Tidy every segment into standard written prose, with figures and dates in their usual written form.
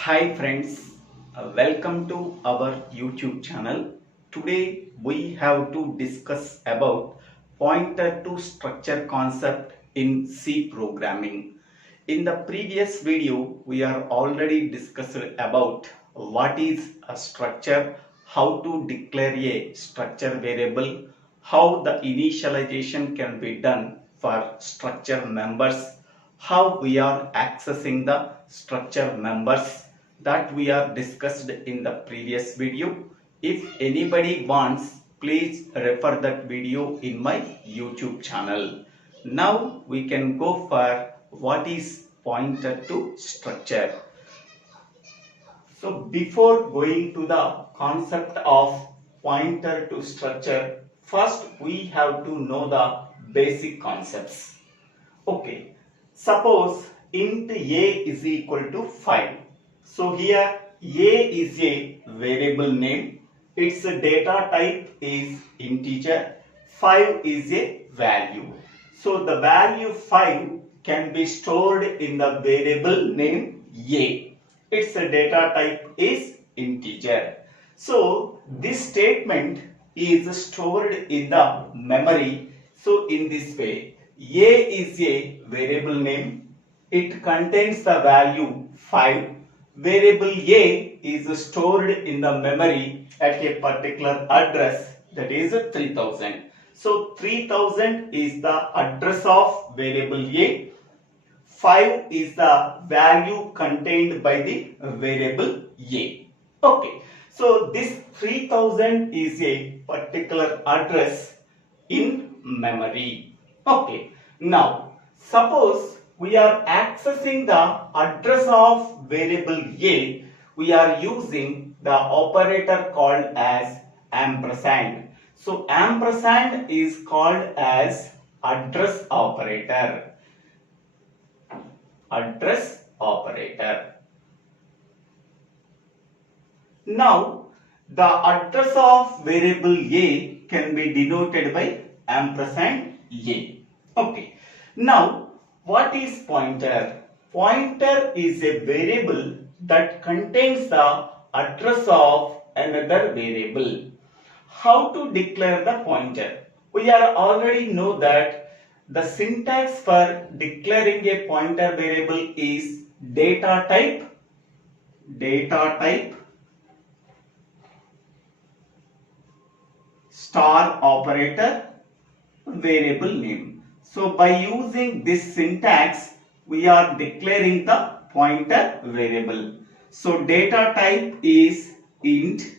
Hi friends, welcome to our YouTube channel. Today we have to discuss about pointer to structure concept in C programming. In the previous video we are already discussed about what is a structure, how to declare a structure variable, how the initialization can be done for structure members, how we are accessing the structure members, that we are discussed in the previous video. If anybody wants, please refer that video in my YouTube channel. Now we can go for what is pointer to structure. So before going to the concept of pointer to structure, first we have to know the basic concepts. Okay, suppose int a is equal to 5. So here a is a variable name, its data type is integer, 5 is a value. So the value 5 can be stored in the variable name a. Its data type is integer. So this statement is stored in the memory. So in this way, a is a variable name. It contains the value 5. Variable a is stored in the memory at a particular address, that is 3000. So 3000 is the address of variable a. 5 is the value contained by the variable a. Okay. So this 3000 is a particular address in memory. Okay. Now suppose we are accessing the address of variable a, we are using the operator called as ampersand. So ampersand is called as address operator. Address operator. Now the address of variable a can be denoted by ampersand a. Okay. Now what is pointer? Pointer is a variable that contains the address of another variable. How to declare the pointer? We are already know that the syntax for declaring a pointer variable is data type, star operator, variable name. So by using this syntax, we are declaring the pointer variable. So data type is int,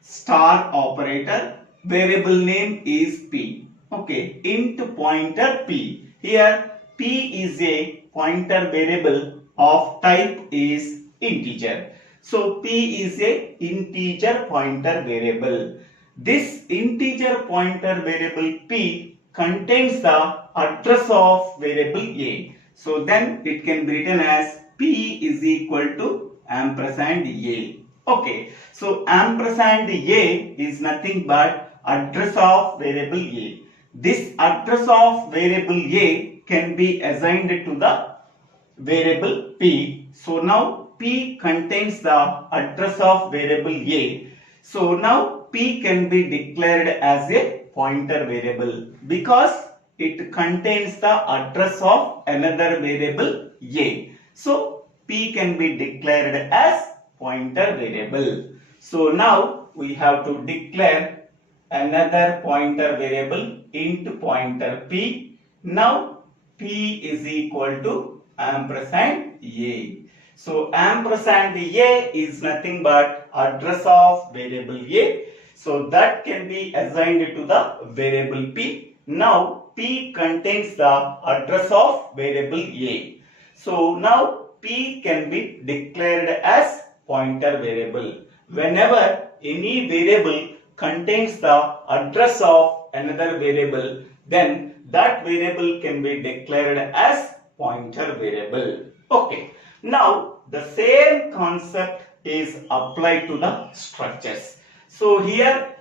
star operator, variable name is p. Okay, int pointer p. Here p is a pointer variable of type is integer. So p is a integer pointer variable. This integer pointer variable p contains the address of variable a. So then it can be written as p is equal to ampersand a. Okay, so ampersand a is nothing but address of variable a. This address of variable a can be assigned to the variable p. So now p contains the address of variable a. So now p can be declared as a pointer variable because it contains the address of another variable a. So p can be declared as pointer variable. So now we have to declare another pointer variable int pointer p. Now p is equal to ampersand a. So ampersand a is nothing but address of variable a. So that can be assigned to the variable p. Now p contains the address of variable a. So now p can be declared as pointer variable. Whenever any variable contains the address of another variable, then that variable can be declared as pointer variable. Okay. Now the same concept is applied to the structures. So here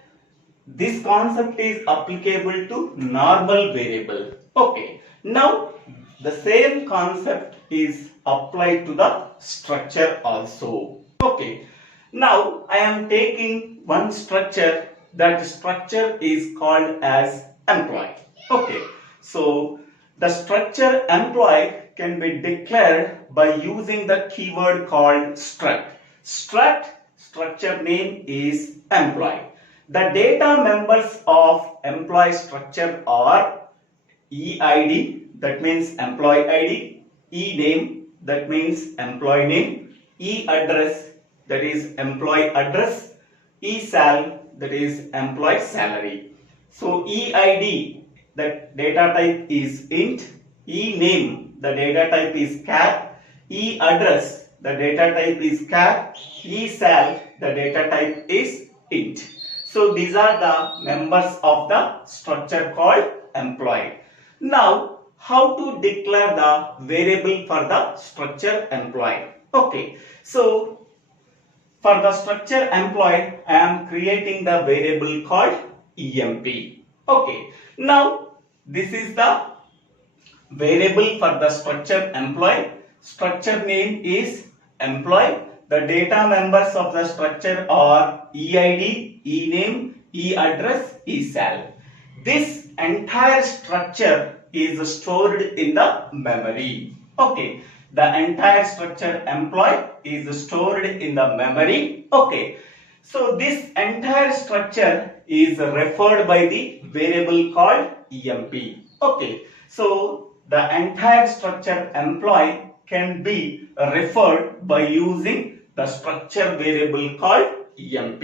this concept is applicable to normal variable. Okay. Now the same concept is applied to the structure also. Okay. Now I am taking one structure. That structure is called as employee. Okay. So the structure employee can be declared by using the keyword called struct. Struct structure name is employee. The data members of employee structure are EID, that means employee ID, ENAME, that means employee name, EAddress, that is employee address, ESAL, that is employee salary. So EID, the data type is int, ENAME, the data type is char, EAddress, the data type is char, ESAL, the data type is int. So these are the members of the structure called employee. Now, how to declare the variable for the structure employee? Okay, so for the structure employee, I am creating the variable called EMP. Okay, now this is the variable for the structure employee. Structure name is employee. The data members of the structure are EID, ENAME, EAddress, ESAL. This entire structure is stored in the memory. Okay, the entire structure employee is stored in the memory. Okay, so this entire structure is referred by the variable called EMP. Okay, so the entire structure employee can be referred by using the structure variable called EMP.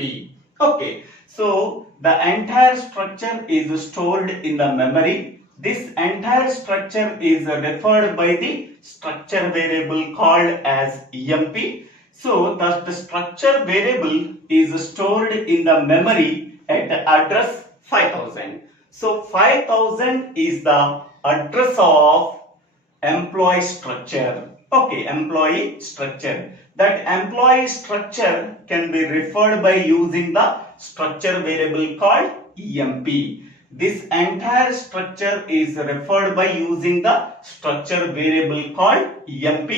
Okay, so the entire structure is stored in the memory. This entire structure is referred by the structure variable called as EMP. So the structure variable is stored in the memory at address 5000. So 5000 is the address of employee structure. Okay, employee structure. That employee structure can be referred by using the structure variable called EMP. This entire structure is referred by using the structure variable called EMP.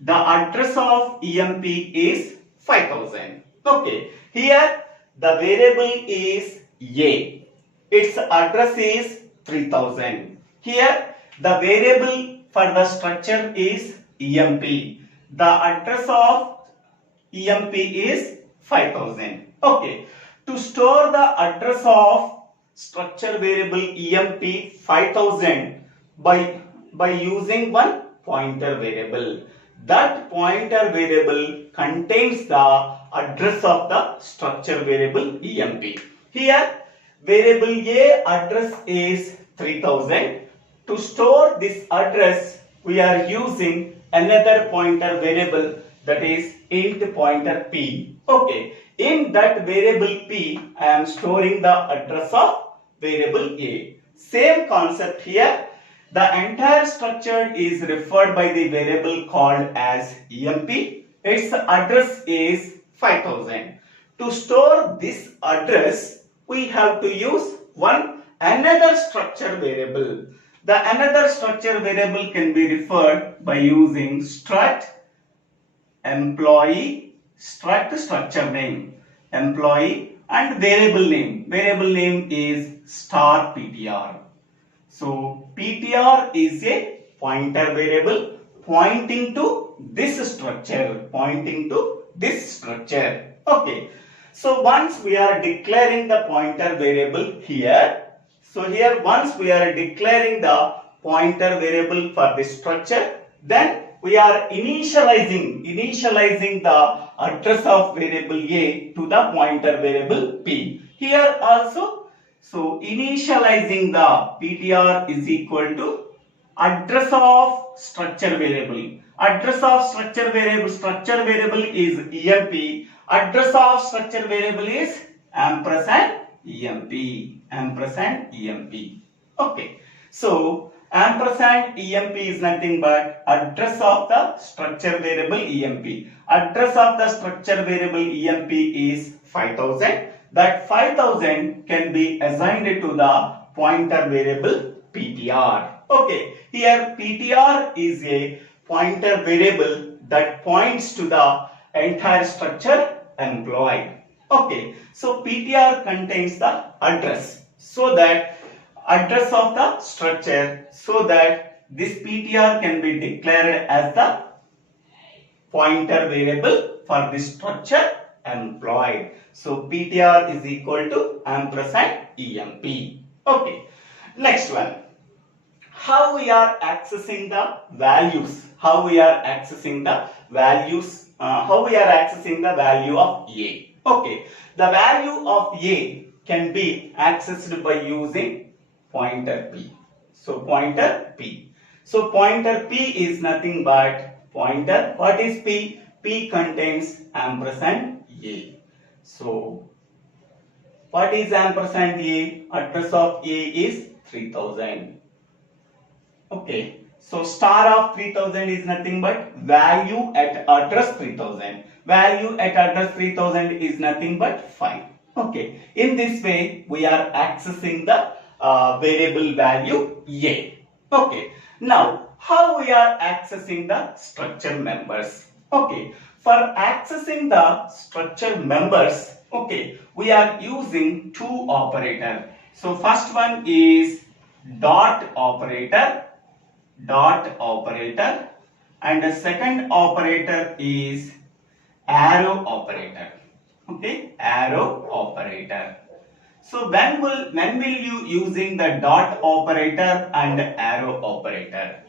The address of EMP is 5000. Okay, here the variable is A. Its address is 3000. Here the variable for the structure is EMP. The address of EMP is 5000. Okay, to store the address of structure variable EMP 5000 by using one pointer variable. That pointer variable contains the address of the structure variable EMP. Here variable A address is 3000. To store this address, we are using another pointer variable, that is int pointer P. Okay, in that variable P, I am storing the address of variable A. Same concept here. The entire structure is referred by the variable called as EMP. Its address is 5000. To store this address, we have to use another structure variable. The another structure variable can be referred by using struct employee, struct structure name, employee, and variable name. Variable name is star PTR. So PTR is a pointer variable pointing to this structure, Okay. So once we are declaring the pointer variable here, once we are declaring the pointer variable for this structure, then we are initializing the address of variable A to the pointer variable P. Here also, so initializing the PTR is equal to address of structure variable. Address of structure variable is EMP. Address of structure variable is ampersand EMP. Okay. So ampersand EMP is nothing but address of the structure variable EMP. Address of the structure variable EMP is 5000. That 5000 can be assigned to the pointer variable PTR. Okay. Here PTR is a pointer variable that points to the entire structure employed. Okay, so PTR contains the address, so that address of the structure, so that this PTR can be declared as the pointer variable for this structure employed. So PTR is equal to ampersand EMP. Okay, next one. How we are accessing the values? How we are accessing the values? How we are accessing the value of A? Okay, the value of A can be accessed by using pointer P. So pointer P. So pointer P is nothing but pointer. What is P? P contains ampersand A. So what is ampersand A? Address of A is 3000. Okay, so star of 3000 is nothing but value at address 3000. Value at address 3000 is nothing but 5. Okay, in this way we are accessing the variable value A. Okay, now how we are accessing the structure members? Okay, for accessing the structure members, okay, we are using two operators. So first one is dot operator, and the second operator is arrow operator. Okay, arrow operator. So when will you using the dot operator and arrow operator?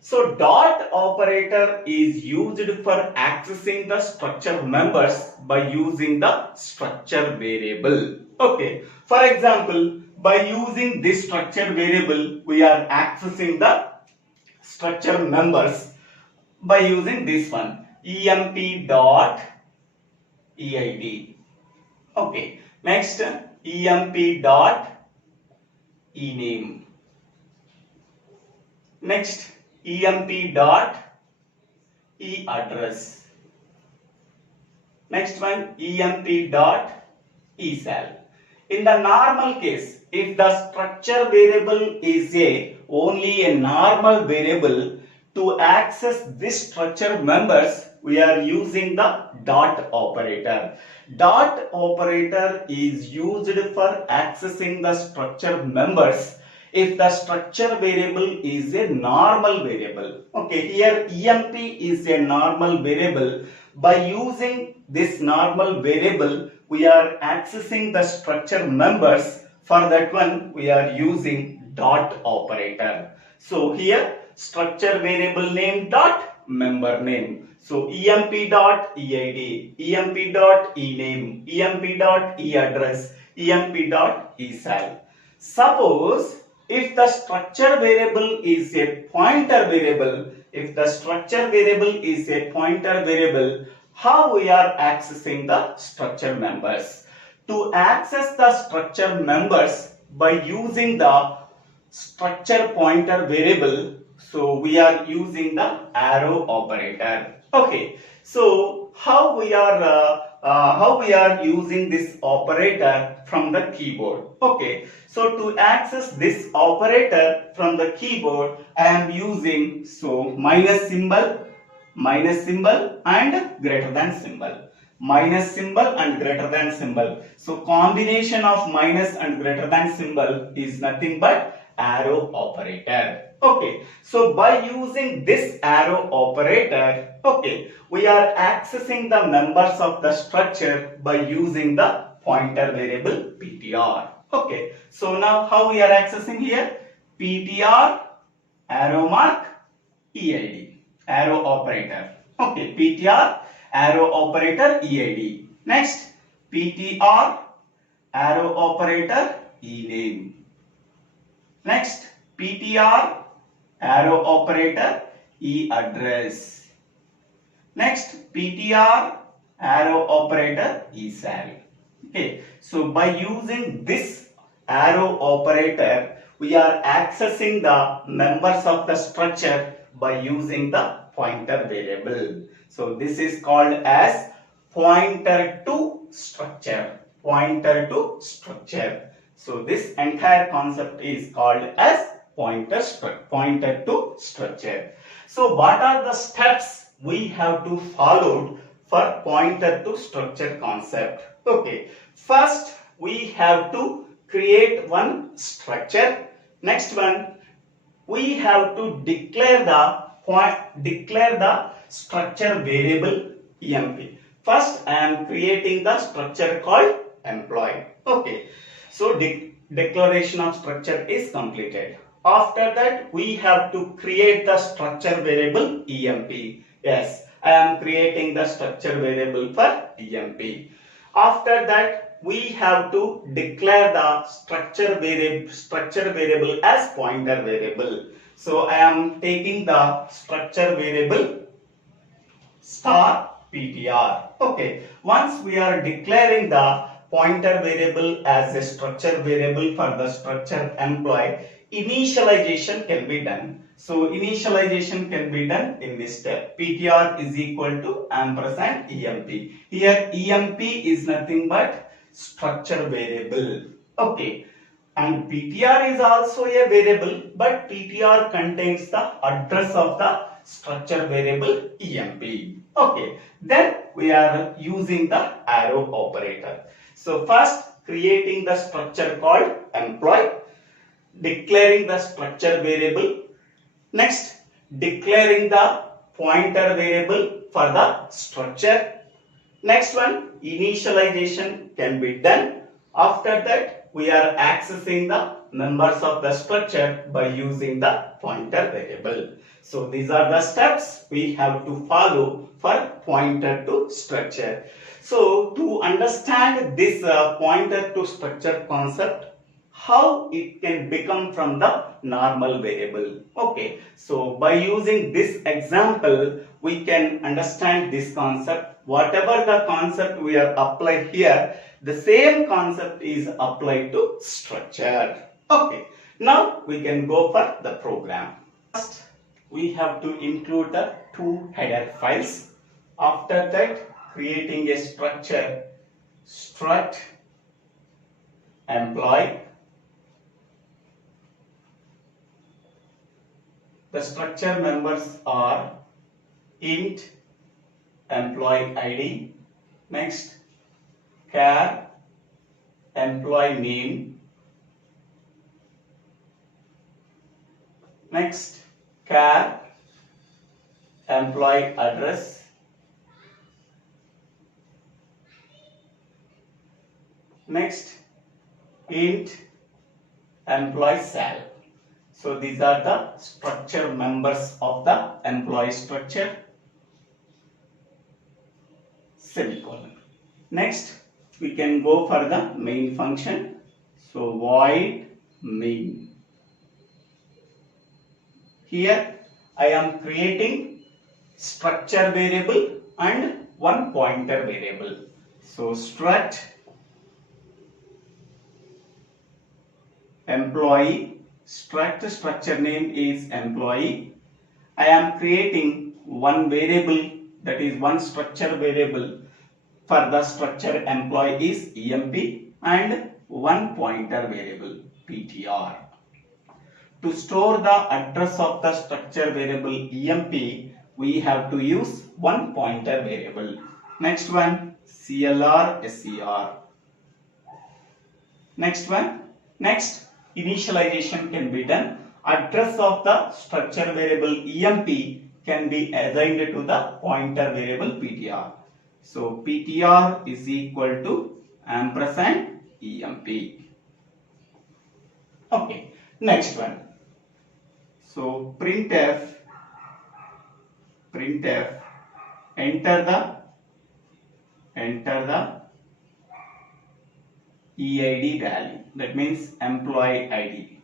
So dot operator is used for accessing the structure members by using the structure variable. Okay, for example, by using this structure variable, we are accessing the structure members by using this one, emp dot eid. Okay, next emp dot ename. Next emp dot eaddress. Next one emp dot esal. In the normal case, if the structure variable is only a normal variable, to access this structure members, we are using the dot operator. Dot operator is used for accessing the structure members if the structure variable is a normal variable. Okay, here emp is a normal variable. By using this normal variable, we are accessing the structure members. For that one, we are using dot operator. So here structure variable name dot member name. So emp dot eid, emp dot ename, emp dot eaddress, emp dot esal. Suppose if the structure variable is a pointer variable, how we are accessing the structure members? To access the structure members by using the structure pointer variable, so we are using the arrow operator. Okay, so how we are using this operator from the keyboard? Okay, so to access this operator from the keyboard, I am using minus symbol and greater than symbol. Minus symbol and greater than symbol. So combination of minus and greater than symbol is nothing but arrow operator. Okay, so by using this arrow operator, okay, we are accessing the members of the structure by using the pointer variable PTR. Okay, so now how we are accessing here? PTR arrow mark EID, arrow operator. Okay, PTR arrow operator EID. Next, PTR arrow operator ename. Next, PTR arrow operator eaddress. Next, PTR arrow operator esal. Okay, so by using this arrow operator, we are accessing the members of the structure by using the pointer variable. So this is called as pointer to structure. Pointer to structure. So this entire concept is called as pointer to structure. So what are the steps we have to follow for pointer to structure concept? Okay, first we have to create one structure. Next one, we have to declare the structure variable emp. First I am creating the structure called employee. Okay, so declaration of structure is completed. After that we have to create the structure variable emp. Yes, I am creating the structure variable for emp. After that we have to declare the structure variable as pointer variable. So I am taking the structure variable star ptr. Okay, once we are declaring the pointer variable as a structure variable for the structure employee, initialization can be done. So initialization can be done in this step. ptr is equal to ampersand emp. Here emp is nothing but structure variable. Okay, and ptr is also a variable, but ptr contains the address of the structure variable emp. Okay, then we are using the arrow operator. So first creating the structure called employee, declaring the structure variable, next declaring the pointer variable for the structure. Next one, initialization can be done. After that we are accessing the members of the structure by using the pointer variable. So these are the steps we have to follow for pointer to structure. So to understand this pointer to structure concept, how it can become from the normal variable. Okay, so by using this example we can understand this concept. Whatever the concept we are applied here, the same concept is applied to structure. Okay, now we can go for the program. First we have to include the two header files. After that, creating a structure struct employee. The structure members are int employee ID, next char employee name, next char employee address, next int employee sal. So these are the structure members of the employee structure, semicolon. Next we can go for the main function. So void main. Here I am creating structure variable and one pointer variable. So struct employee, struct structure name is employee. I am creating one variable, that is one structure variable for the structure employee is emp, and one pointer variable ptr. To store the address of the structure variable emp, we have to use one pointer variable. Next one clr ser. Next one, next initialization can be done. Address of the structure variable emp can be assigned to the pointer variable ptr. So ptr is equal to ampersand emp. Okay, next one. So printf enter the EID value, that means employee ID,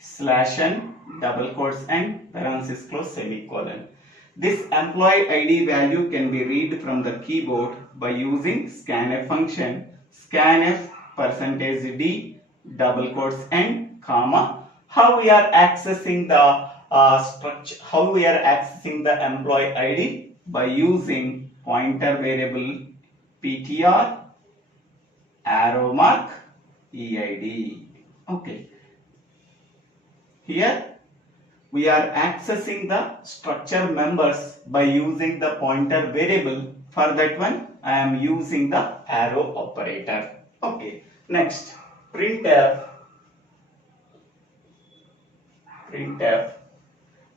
/n double quotes and parenthesis close semicolon. This employee ID value can be read from the keyboard by using scanf function, scanf %d double quotes and comma. How we are accessing the structure? How we are accessing the employee ID? By using pointer variable ptr arrow mark EID. Okay. Here we are accessing the structure members by using the pointer variable. For that one, I am using the arrow operator. Okay. Next, printf.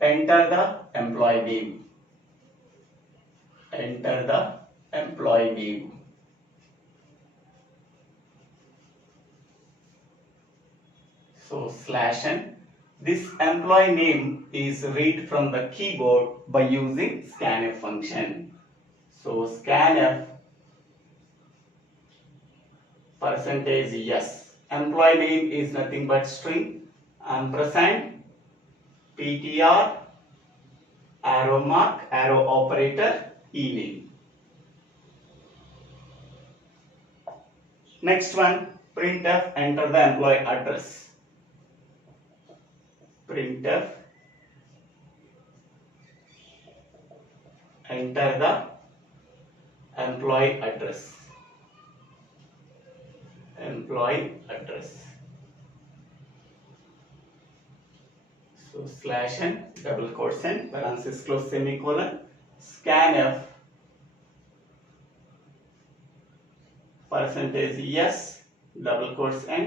Enter the employee name. Enter the employee name. So /n. This employee name is read from the keyboard by using scanf function. So scanf %yes. Employee name is nothing but string. Ampersand ptr arrow mark arrow operator ename. Next one, printf enter the employee address. Printf enter the employee address. Employee address. So /n double quotes and parenthesis close semicolon scanf %yes double quotes and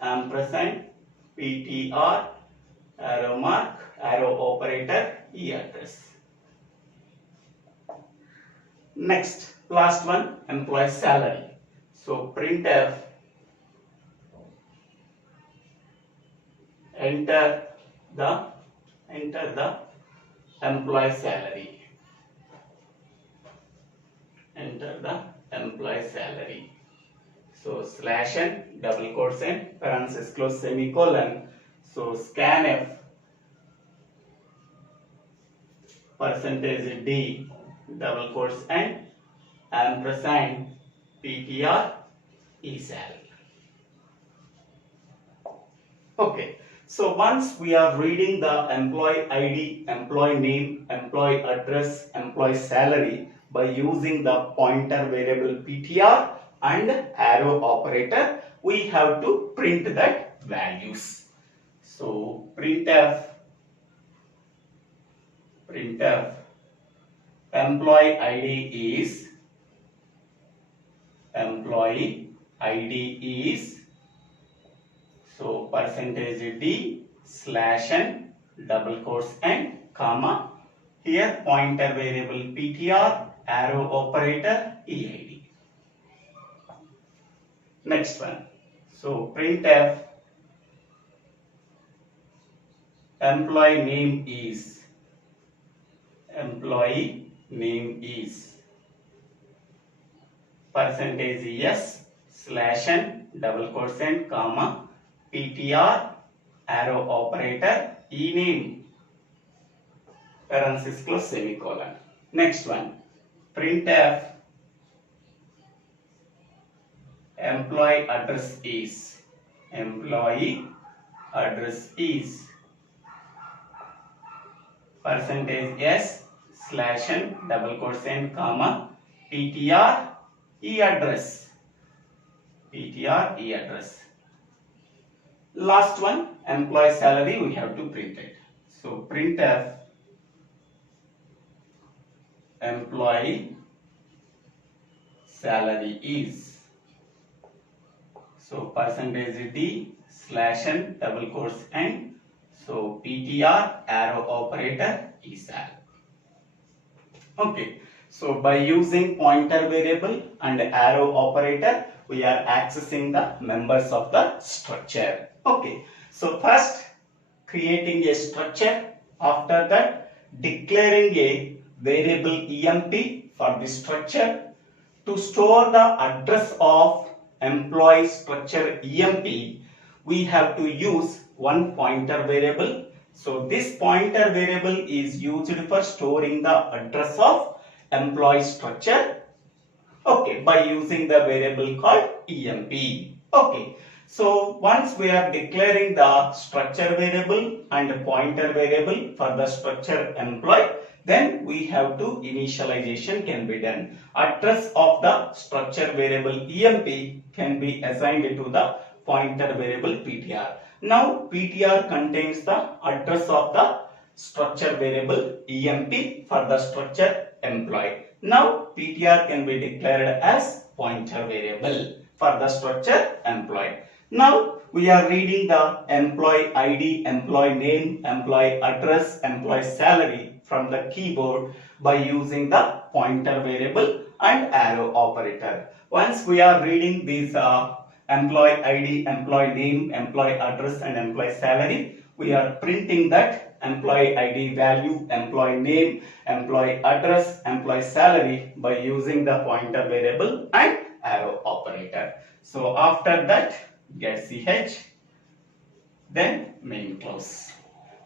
ampersand ptr arrow mark arrow operator address. Next, last one, employee salary. So printf enter the employee salary. Enter the employee salary. So /n double quotes and parenthesis close semicolon. So scanf %d double quotes and ampersand ptr esal. Okay. So once we are reading the employee ID, employee name, employee address, employee salary by using the pointer variable ptr and arrow operator, we have to print that values. So printf employee ID is so %d /n double quotes and comma. Here pointer variable ptr arrow operator eid. Next one. So printf employee name is %yes /n double quotes and comma ptr arrow operator ename parenthesis close semicolon. Next one, printf employee address is %yes /n double quotes and comma ptr address. Last one, employee salary, we have to print it. So printf employee salary is so %d /n double quotes and so ptr arrow operator esal. Okay, so by using pointer variable and arrow operator, we are accessing the members of the structure. Okay, so first creating a structure, after that declaring a variable emp for the structure to store the address of employee structure emp. We have to use one pointer variable. So this pointer variable is used for storing the address of employee structure. Okay, by using the variable called emp. Okay, so once we are declaring the structure variable and pointer variable for the structure employee, then we have to initialization can be done. Address of the structure variable emp can be assigned to the pointer variable ptr. Now ptr contains the address of the structure variable emp for the structure employee. Now ptr can be declared as pointer variable for the structure employee. Now we are reading the employee ID, employee name, employee address, employee salary from the keyboard by using the pointer variable and arrow operator. Once we are reading these employee ID, employee name, employee address and employee salary, we are printing that employee ID value, employee name, employee address, employee salary by using the pointer variable and arrow operator. So after that, get ch, then main clause.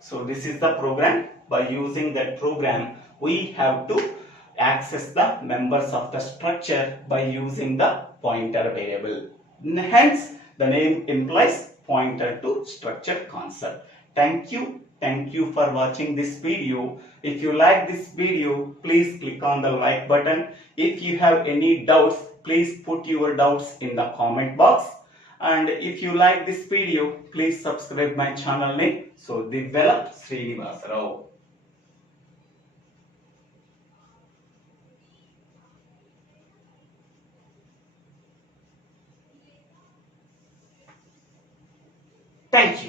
So this is the program. By using that program, we have to access the members of the structure by using the pointer variable. Hence, the name implies pointer to structure concept. Thank you. Thank you for watching this video. If you like this video, please click on the like button. If you have any doubts, please put your doubts in the comment box. And if you like this video, please subscribe my channel name. So Divvela Srinivasa Rao. Thank you.